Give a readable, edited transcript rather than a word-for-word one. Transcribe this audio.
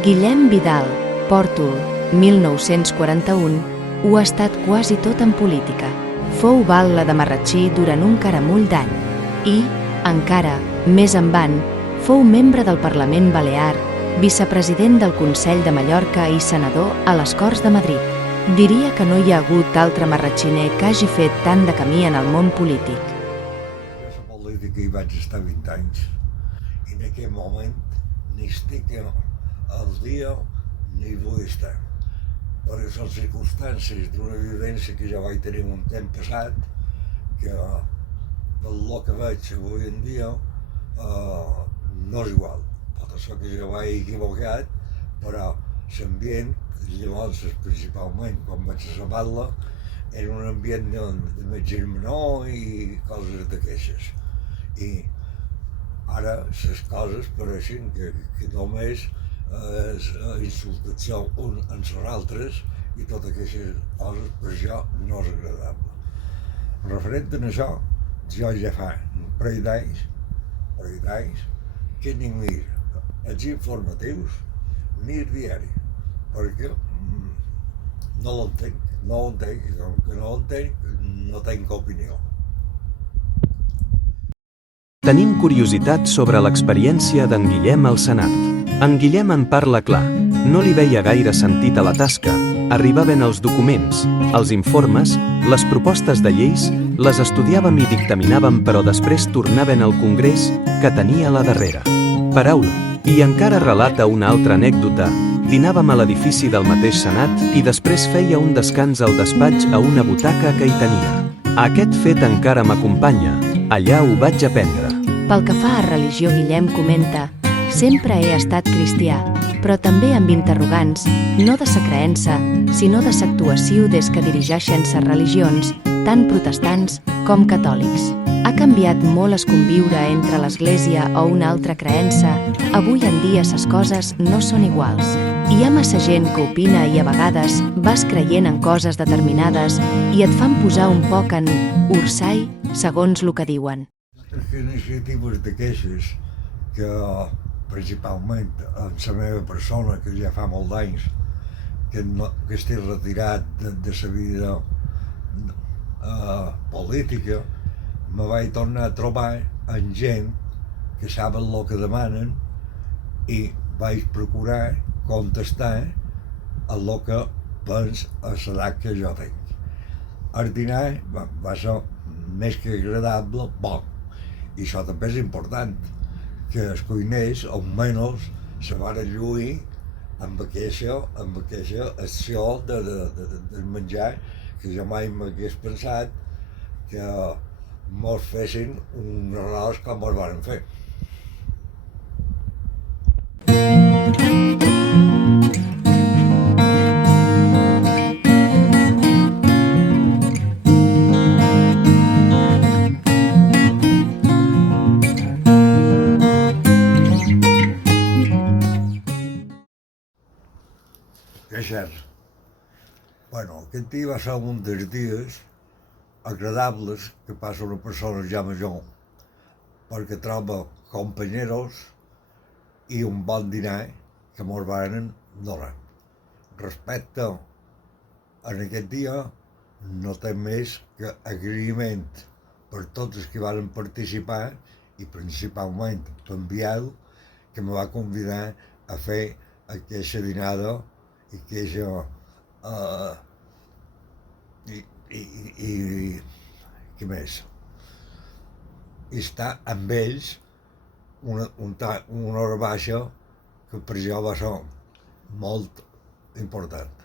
Guillem Vidal, Pòrtol, 1941, ho ha estat quasi tot en política. Fou batle de Marratxí durant un caramull d'any i, encara, més endavant, fou membre del Parlament Balear, vicepresident del Consell de Mallorca i senador a les Corts de Madrid. Diria que no hi ha hagut altre marratxiner que hagi fet tant de camí en el món polític. A la política hi vaig estar 20 anys i en aquell moment ni estic al dia ni vull estar. Perquè són circumstàncies d'una vivència que ja vaig tenir un temps passat, que pel que veig avui en dia no és igual. Pot ser que jo vaig equivocat, però l'ambient, llavors principalment quan vaig a la batla, era un ambient de més germanor i coses d'aquestes. I ara les coses pareixen que només és insultació un en les altres i totes aquestes coses per jo no és agradable. Referent a això, jo ja fa un parell d'anys que ni miro els informatius ni el diari, perquè no l'entenc, i com que no l'entenc no tinc opinió. Tenim curiositat sobre l'experiència d'en Guillem al Senat. En Guillem en parla clar. No li veia gaire sentit a la tasca. Arribaven els documents, els informes, les propostes de lleis, les estudiàvem i dictaminàvem, però després tornaven al Congrés, que tenia a la darrera. Paraula. I encara relata una altra anècdota. Dinàvem a l'edifici del mateix Senat i després feia un descans al despatx a una butaca que hi tenia. Aquest fet encara m'acompanya. Allà ho vaig aprendre. Pel que fa a religió, Guillem comenta: sempre he estat cristià, però també amb interrogants, no de sa creença, sinó de sa actuació des que dirigeixen ses religions, tant protestants com catòlics. Ha canviat molt es conviure entre l'església o una altra creença. Avui en dia ses coses no són iguals. Hi ha massa gent que opina i a vegades vas creient en coses determinades i et fan posar un poc en orsai, segons el que diuen. Les iniciatives d'aquestes que principalment en la meva persona, que ja fa molts anys que estic retirat de la vida política, me vaig tornar a trobar amb gent que saben el que demanen i vaig procurar contestar a el que pens a l'edat que jo tinc. El dinar va ser més que agradable, bon, i això també és important, que els cuiners almenys se van lluir amb aquesta acció de menjar, que jo mai m'hagués pensat que mos fessin un arròs com el varen fer. És cert. Bueno, aquest dia va ser un dels dies agradables que passa una persona ja major, perquè troba companyeros i un bon dinar que mos varen donar. Respecte a aquest dia no té més que agraïment per tots els que varen participar i principalment per en Biel, que me va convidar a fer aquesta dinada i aquesta i què més? I estar amb ells una hora baixa que per jo va ser molt important.